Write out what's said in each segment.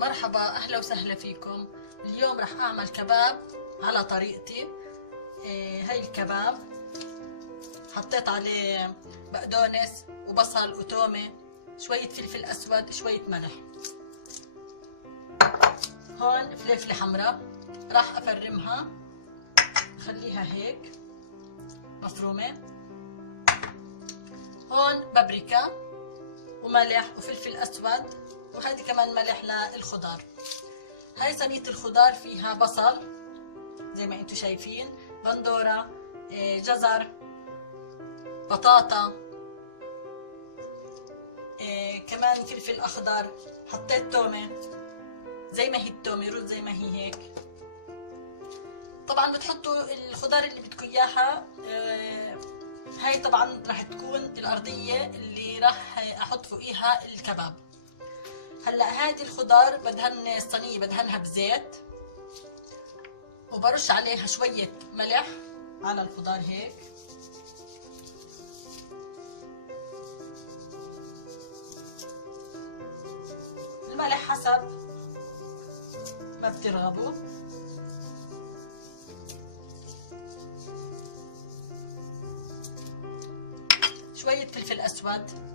مرحبا، أهلا وسهلا فيكم. اليوم رح أعمل كباب على طريقتي. هاي الكباب حطيت عليه بقدونس وبصل وتومة، شوية فلفل أسود، شوية ملح. هون فلفلة حمراء راح أفرمها، خليها هيك مفرومة. هون بابريكا وملح وفلفل أسود، وهذه كمان ملح للخضار. هاي صينية الخضار فيها بصل زي ما انتم شايفين، بندورة، جزر، بطاطا، كمان فلفل أخضر. حطيت تومة زي ما هي التومة، رز زي ما هي هيك. طبعا بتحطوا الخضار اللي بدكم إياها. هاي طبعا راح تكون الأرضية اللي راح أحط فوقيها الكباب. هلا هذه الخضار بدهن الصينية، بدهنها بزيت وبرش عليها شوية ملح على الخضار هيك. الملح حسب ما بترغبوا. شوية فلفل أسود،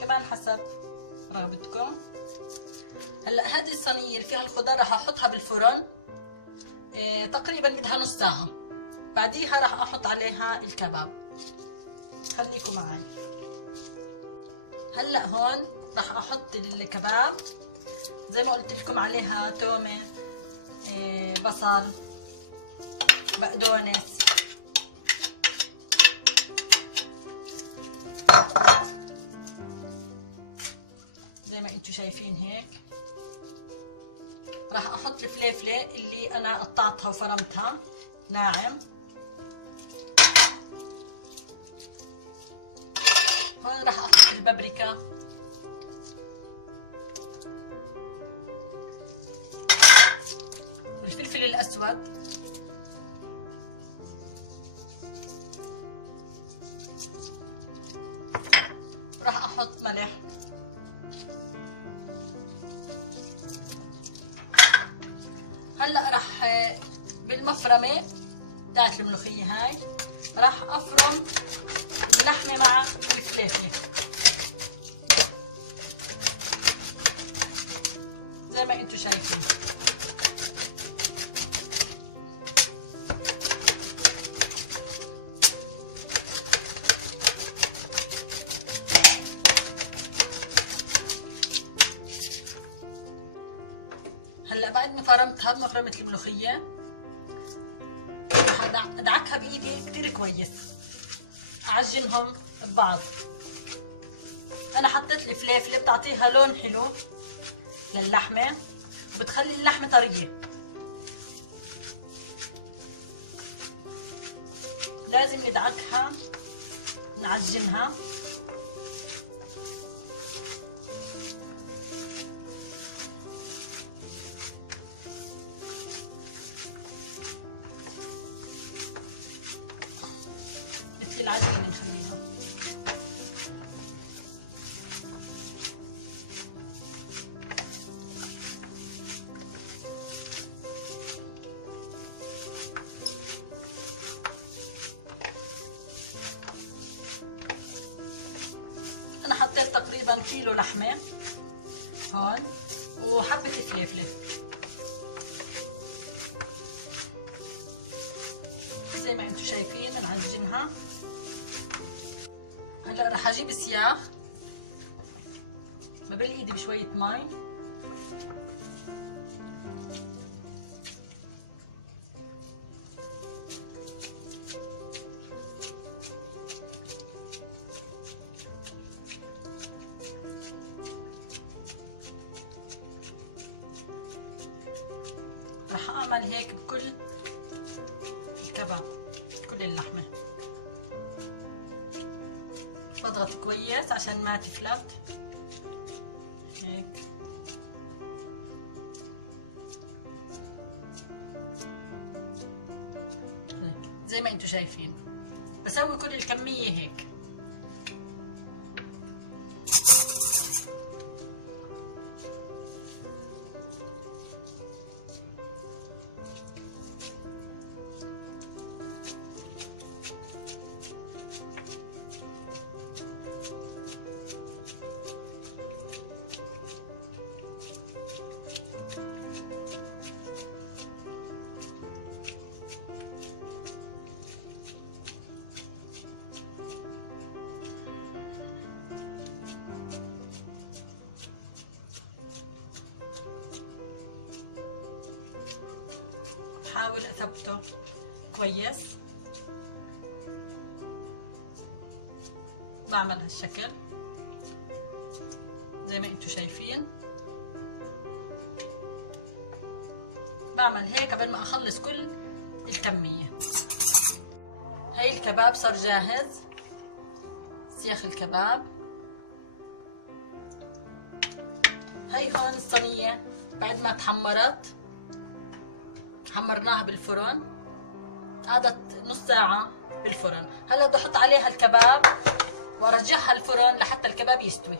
كمان حسب رغبتكم. هلا هذه الصينية اللي فيها الخضار راح احطها بالفرن، تقريبا بدها نص ساعة. بعديها راح احط عليها الكباب. خليكم معي. هلا هون راح احط الكباب زي ما قلت لكم، عليها تومة، بصل، بقدونس، زي ما انتم شايفين هيك. راح احط الفليفله اللي انا قطعتها وفرمتها ناعم. هون راح احط البابريكا، والفلفل الاسود، راح احط ملح. هلا راح بالمفرمه تاعت الملوخيه هاي راح افرم اللحمه مع الفليفله زي ما انتم شايفين. هلا بعد ما فرمتها بمفرمة الملوخية راح ادعكها بايدي كثير كويس، اعجنهم ببعض. انا حطيت الفليفله بتعطيها لون حلو للحمه وبتخلي اللحمه طريه. لازم ندعكها، نعجنها. مثل العجينه نخليها. أنا حطيت تقريبا كيلو لحمة هون وحبة فليفلة زي ما انتم شايفين. نعجنها. هلا رح اجيب سياخ ببل ايدي بشوية مي، رح اعمل هيك بكل الكباب، كل اللحمة. بضغط كويس عشان ما تفلت هيك. زي ما انتم شايفين. بسوي كل الكمية هيك. بحاول اثبته كويس. بعمل هالشكل زي ما انتم شايفين. بعمل هيك قبل ما اخلص كل الكمية. هاي الكباب صار جاهز، سياخ الكباب. هاي هون الصينية بعد ما تحمرت، حمرناها بالفرن، قعدت نص ساعة بالفرن. هلا بدي احط عليها الكباب وارجعها الفرن لحتى الكباب يستوي.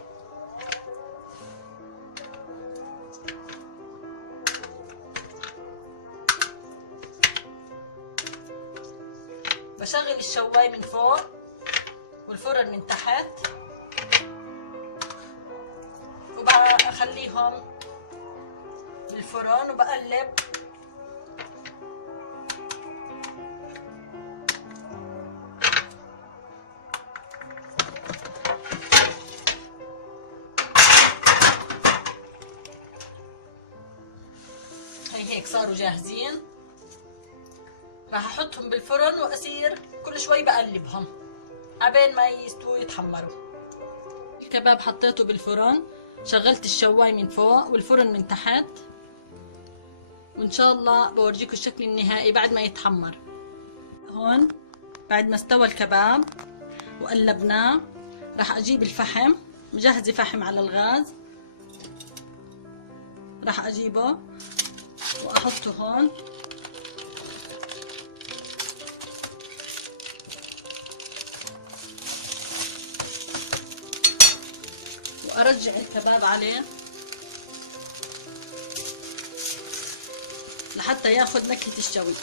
بشغل الشواي من فوق والفرن من تحت، وبخليهم بالفرن وبقلب. هيك صاروا جاهزين. راح احطهم بالفرن واصير كل شوي بقلبهم عبين ما يستووا يتحمروا. الكباب حطيته بالفرن، شغلت الشواي من فوق والفرن من تحت، وان شاء الله بورجيكم الشكل النهائي بعد ما يتحمر. هون بعد ما استوى الكباب وقلبناه، راح اجيب الفحم، مجهزه فحم على الغاز، راح اجيبه واحطه هون. وارجع الكباب عليه لحتى ياخذ نكهة الشوي.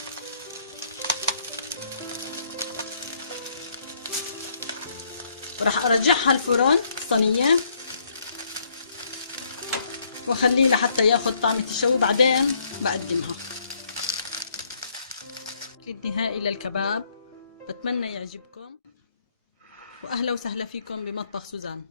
وراح ارجعها الفرن الصينية واخليه لحتى ياخذ طعمة الشوي، بعدين بقدمها. النهائي للكباب، بتمنى يعجبكم، واهلا وسهلا فيكم بمطبخ سوزان.